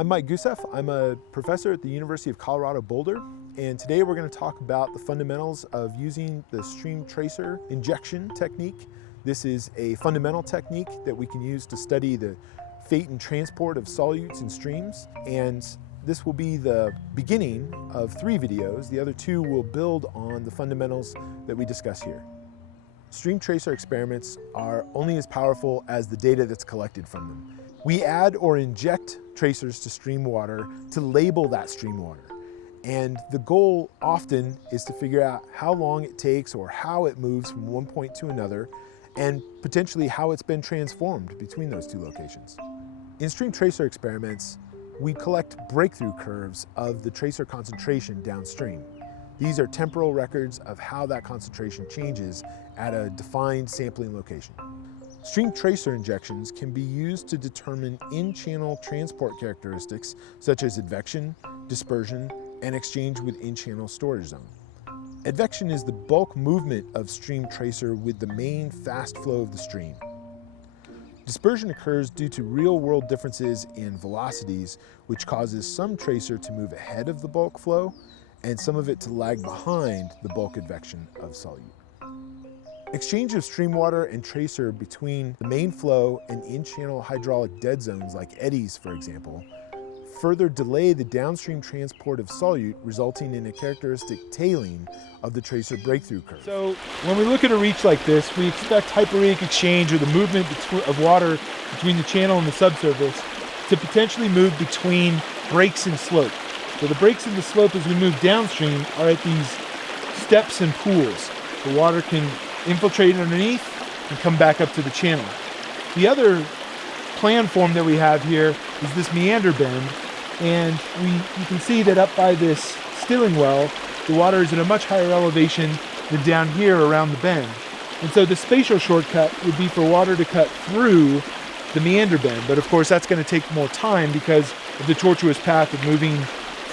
I'm Mike Gooseff. I'm a professor at the University of Colorado Boulder, and today we're going to talk about the fundamentals of using the stream tracer injection technique. This is a fundamental technique that we can use to study the fate and transport of solutes in streams, and this will be the beginning of 3 videos. The other 2 will build on the fundamentals that we discuss here. Stream tracer experiments are only as powerful as the data that's collected from them. We add or inject tracers to stream water to label that stream water. And the goal often is to figure out how long it takes or how it moves from one point to another, and potentially how it's been transformed between those 2 locations. In stream tracer experiments, we collect breakthrough curves of the tracer concentration downstream. These are temporal records of how that concentration changes at a defined sampling location. Stream tracer injections can be used to determine in-channel transport characteristics such as advection, dispersion, and exchange with in-channel storage zone. Advection is the bulk movement of stream tracer with the main fast flow of the stream. Dispersion occurs due to real-world differences in velocities, which causes some tracer to move ahead of the bulk flow and some of it to lag behind the bulk advection of solute. Exchange of stream water and tracer between the main flow and in-channel hydraulic dead zones like eddies, for example, further delay the downstream transport of solute, resulting in a characteristic tailing of the tracer breakthrough curve. So when we look at a reach like this, we expect hyporheic exchange, or the movement of water between the channel and the subsurface, to potentially move between breaks and slope. So the breaks in the slope as we move downstream are at these steps and pools. The water can infiltrate underneath and come back up to the channel. The other plan form that we have here is this meander bend, and you can see that up by this stilling well, the water is at a much higher elevation than down here around the bend. And so the spatial shortcut would be for water to cut through the meander bend, but of course that's going to take more time because of the tortuous path of moving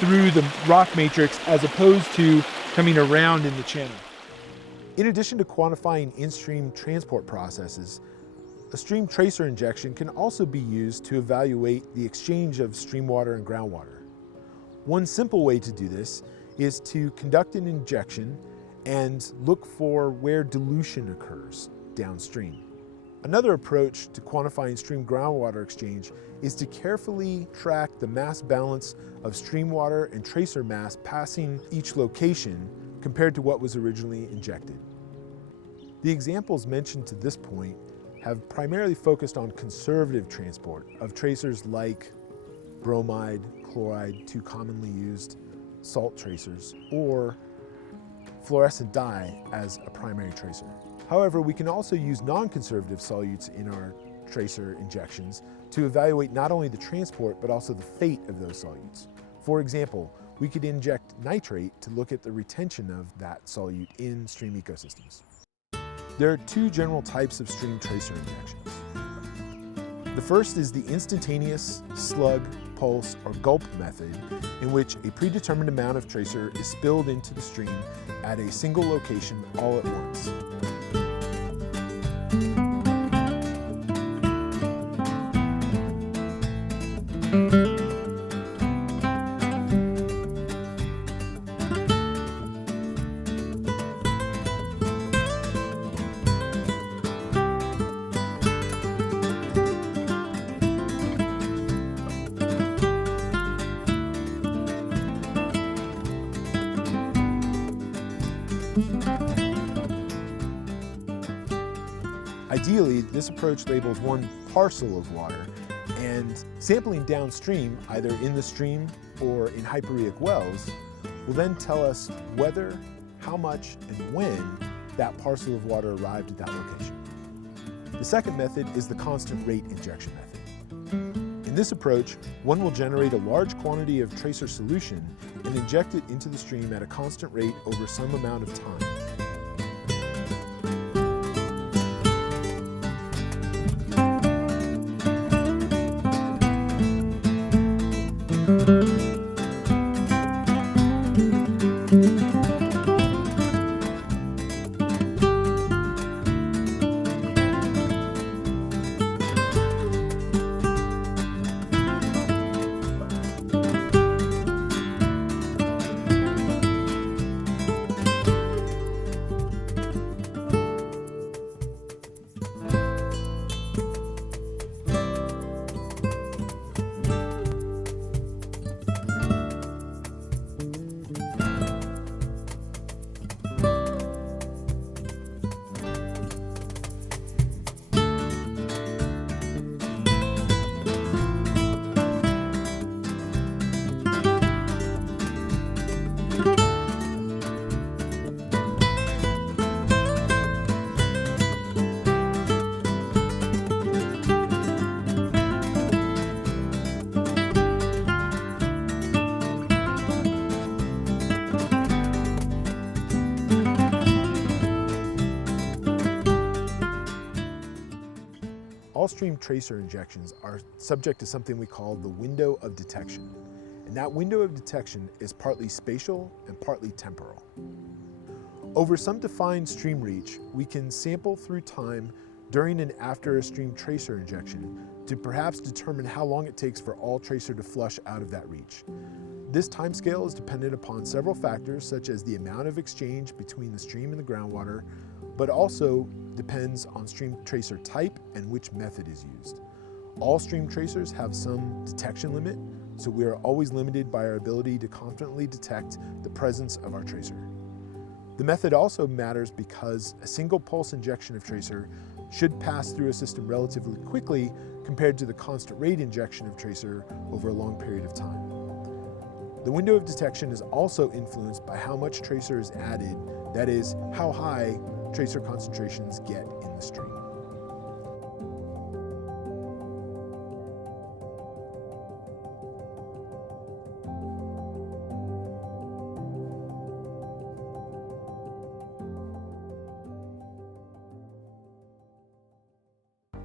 through the rock matrix as opposed to coming around in the channel. In addition to quantifying in-stream transport processes, a stream tracer injection can also be used to evaluate the exchange of stream water and groundwater. One simple way to do this is to conduct an injection and look for where dilution occurs downstream. Another approach to quantifying stream groundwater exchange is to carefully track the mass balance of stream water and tracer mass passing each location compared to what was originally injected. The examples mentioned to this point have primarily focused on conservative transport of tracers like bromide, chloride, 2 commonly used salt tracers, or fluorescent dye as a primary tracer. However, we can also use non-conservative solutes in our tracer injections to evaluate not only the transport but also the fate of those solutes. For example, we could inject nitrate to look at the retention of that solute in stream ecosystems. There are 2 general types of stream tracer injections. The first is the instantaneous, slug, pulse, or gulp method, in which a predetermined amount of tracer is spilled into the stream at a single location all at once. Ideally, this approach labels one parcel of water, and sampling downstream, either in the stream or in hyporheic wells, will then tell us whether, how much, and when that parcel of water arrived at that location. The second method is the constant rate injection method. In this approach, one will generate a large quantity of tracer solution and inject it into the stream at a constant rate over some amount of time. all stream tracer injections are subject to something we call the window of detection. And that window of detection is partly spatial and partly temporal. Over some defined stream reach, we can sample through time during and after a stream tracer injection to perhaps determine how long it takes for all tracer to flush out of that reach. This timescale is dependent upon several factors such as the amount of exchange between the stream and the groundwater, but also depends on stream tracer type and which method is used. All stream tracers have some detection limit, so we are always limited by our ability to confidently detect the presence of our tracer. The method also matters because a single pulse injection of tracer should pass through a system relatively quickly compared to the constant rate injection of tracer over a long period of time. The window of detection is also influenced by how much tracer is added, that is, how high tracer concentrations get in the stream.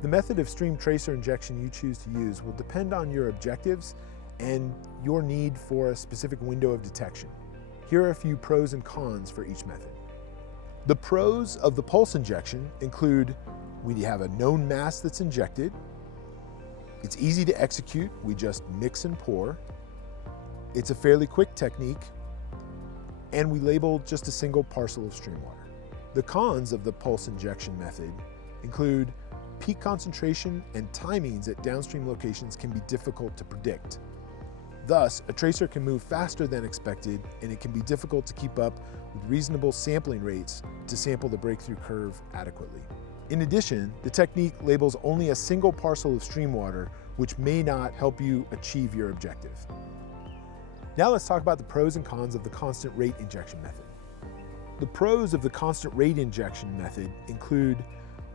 The method of stream tracer injection you choose to use will depend on your objectives and your need for a specific window of detection. Here are a few pros and cons for each method. The pros of the pulse injection include we have a known mass that's injected, it's easy to execute, we just mix and pour, it's a fairly quick technique, and we label just a single parcel of stream water. The cons of the pulse injection method include peak concentration and timings at downstream locations can be difficult to predict. Thus, a tracer can move faster than expected, and it can be difficult to keep up with reasonable sampling rates to sample the breakthrough curve adequately. In addition, the technique labels only a single parcel of stream water, which may not help you achieve your objective. Now let's talk about the pros and cons of the constant rate injection method. The pros of the constant rate injection method include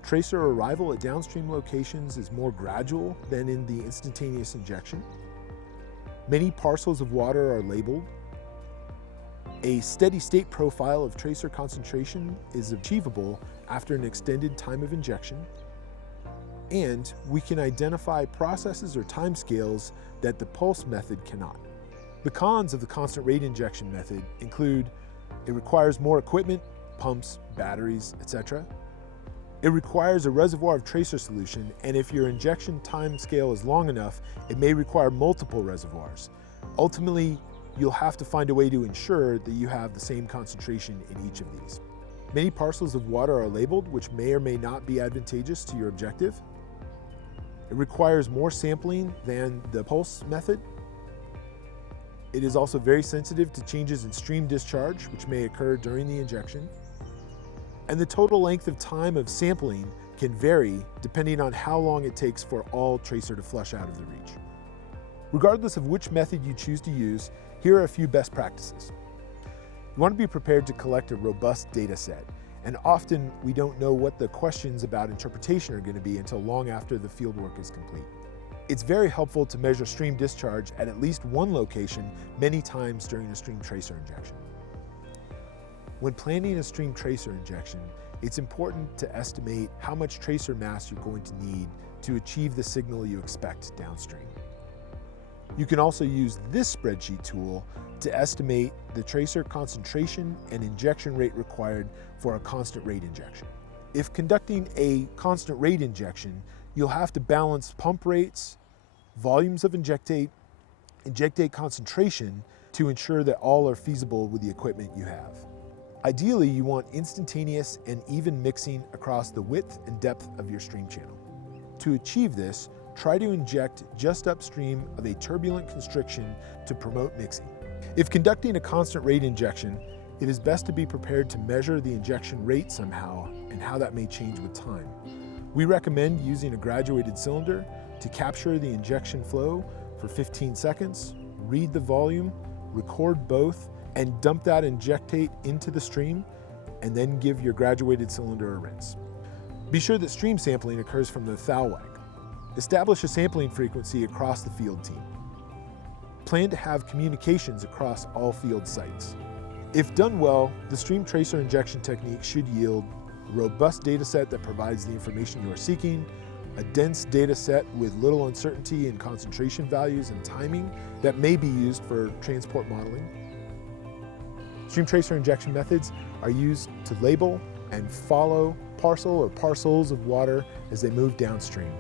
tracer arrival at downstream locations is more gradual than in the instantaneous injection. Many parcels of water are labeled. A steady state profile of tracer concentration is achievable after an extended time of injection. And we can identify processes or timescales that the pulse method cannot. The cons of the constant rate injection method include it requires more equipment, pumps, batteries, etc. It requires a reservoir of tracer solution, and if your injection time scale is long enough, it may require multiple reservoirs. Ultimately, you'll have to find a way to ensure that you have the same concentration in each of these. Many parcels of water are labeled, which may or may not be advantageous to your objective. It requires more sampling than the pulse method. It is also very sensitive to changes in stream discharge, which may occur during the injection. And the total length of time of sampling can vary depending on how long it takes for all tracer to flush out of the reach. Regardless of which method you choose to use, here are a few best practices. You want to be prepared to collect a robust data set, and often we don't know what the questions about interpretation are going to be until long after the fieldwork is complete. It's very helpful to measure stream discharge at least one location many times during a stream tracer injection. When planning a stream tracer injection, it's important to estimate how much tracer mass you're going to need to achieve the signal you expect downstream. You can also use this spreadsheet tool to estimate the tracer concentration and injection rate required for a constant rate injection. If conducting a constant rate injection, you'll have to balance pump rates, volumes of injectate concentration to ensure that all are feasible with the equipment you have. Ideally, you want instantaneous and even mixing across the width and depth of your stream channel. To achieve this, try to inject just upstream of a turbulent constriction to promote mixing. If conducting a constant rate injection, it is best to be prepared to measure the injection rate somehow and how that may change with time. We recommend using a graduated cylinder to capture the injection flow for 15 seconds, read the volume, record both, and dump that injectate into the stream, and then give your graduated cylinder a rinse. Be sure that stream sampling occurs from the Thalwag. Establish a sampling frequency across the field team. Plan to have communications across all field sites. If done well, the stream tracer injection technique should yield a robust data set that provides the information you are seeking, a dense data set with little uncertainty in concentration values and timing that may be used for transport modeling. Stream tracer injection methods are used to label and follow parcel or parcels of water as they move downstream.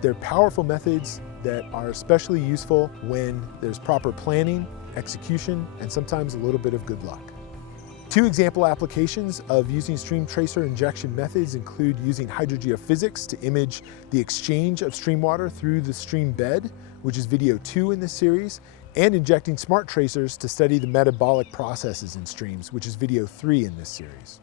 They're powerful methods that are especially useful when there's proper planning, execution, and sometimes a little bit of good luck. Two example applications of using stream tracer injection methods include using hydrogeophysics to image the exchange of stream water through the stream bed, which is video 2 in this series, and injecting smart tracers to study the metabolic processes in streams, which is video 3 in this series.